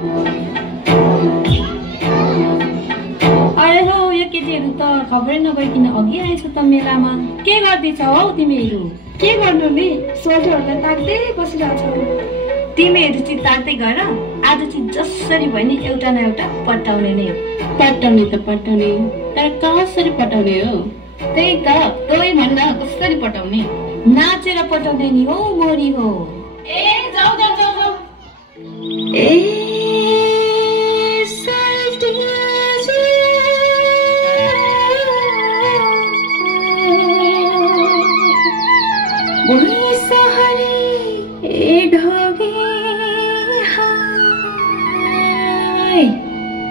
अरे हौ यो केटीहरू त खबरै नगरिकन अघि आएछ त मेलामा। के गर्दैछ हौ तिमीहरू? के गर्नु नि, सोझोहरूलाई ताक्दै बसिरहेछौ। तिमीहरू चाहिँ ताक्दै गर, आज चाहिँ जसरी भए नि एउटा न एउटा पटाउने नै हो। पटाउने त पटाउने, तर कसरी पटाउने हो? त्यही त, तोइ भन्दा कसरी पटाउने? नाचेर पटाउने नि हो, मोरी हो। ए जाऊ जाऊ जाऊ जाऊ। ए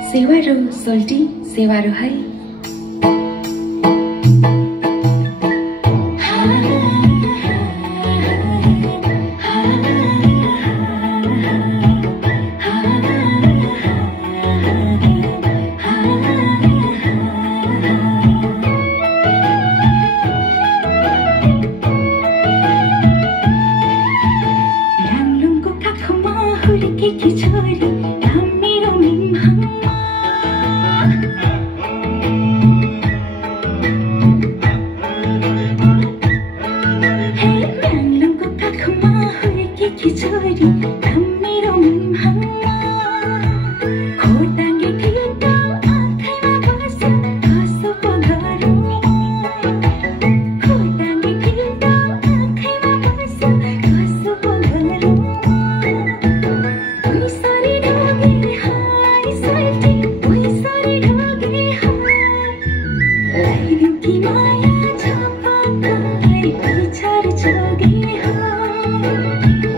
सेवारो सोल्टी सेवारो है। राङलुङको काखमा हुर्केकी छोरी मेरो मिमहङमा। राङलुङको काखमा हुर्केकी छोरी मेरो मिमहङमा। खोटाङ्गे ठिटो आँखैमा बस्यो कसो पो गरौँ। खोटाङ्गे ठिटो आँखैमा बस्यो कसो पो गरौँ। पैसरी ढोगे हाय सल्टी पैसरी ढोगे हाय। लाइदिउँ कि माया छपक्कै पिछाड छोगे हाय।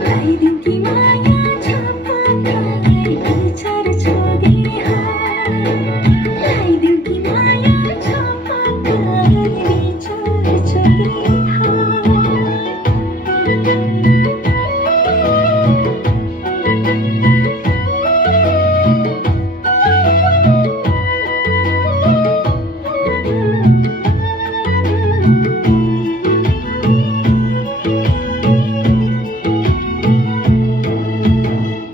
लाइदिउँ कि माया छपक्कै पिछाड छोगे हाय। लाइदिउँ कि माया छपक्कै पिछाड छोगे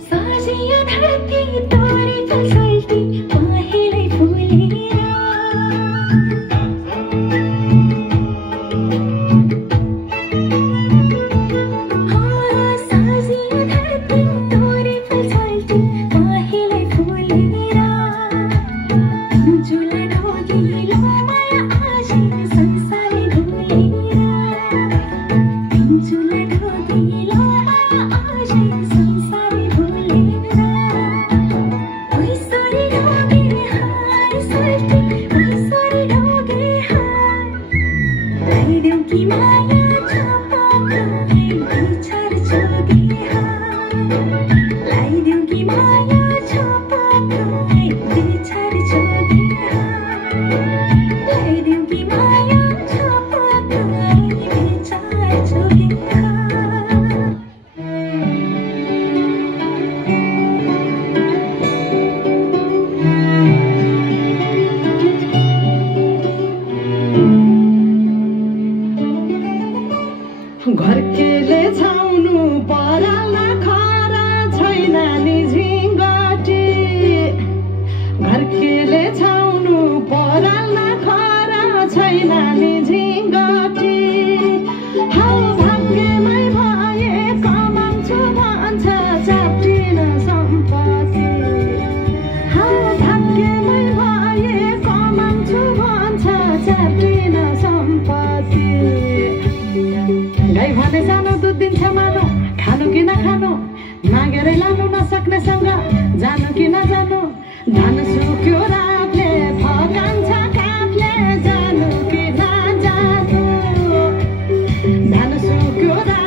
सजियो धरती तोरी फसल्टी पहेँलै फुलेर। सजियो धरती तोरी फसल्टी पहेँलै फुलेर। जुला ढोगिलो माया आजी संसारै ढुलेर। जुला ढोगिलो माया आजी संसारै ढुलेर। पैसरी ढोगे हाय सल्टी पैसरी ढोगे हाय। लाइदिउँ कि माया छपक्कै पिछाड छोगे हाय। लाइदिउँ कि माया छपक्कै पिछाड छोगे हाय। लाइदिउँ कि माया छपक्कै पिछाड छोगे हाय। घर्केले छाउनु पराला खरा छैन नि झिङ्गटी। घर्केले छाउनु पराला खरा छैन नि झिङ्गटी। हौ भाग्यमै भए कमाउँछु भन्छ च्याप्टिन सम्पत्ति। हौ भाग्यमै भए कमाउँछु भन्छ च्याप्टिन सम्पत्ति। गाई भने सानो दुध दिन्छ मानो खानु कि नखानु। मागेरै लानु नसक्नेसँग जानु कि नजानु। धान सुक्यो रातले थकान्छ काठले जानु कि नजानु। धान सुक्यो रात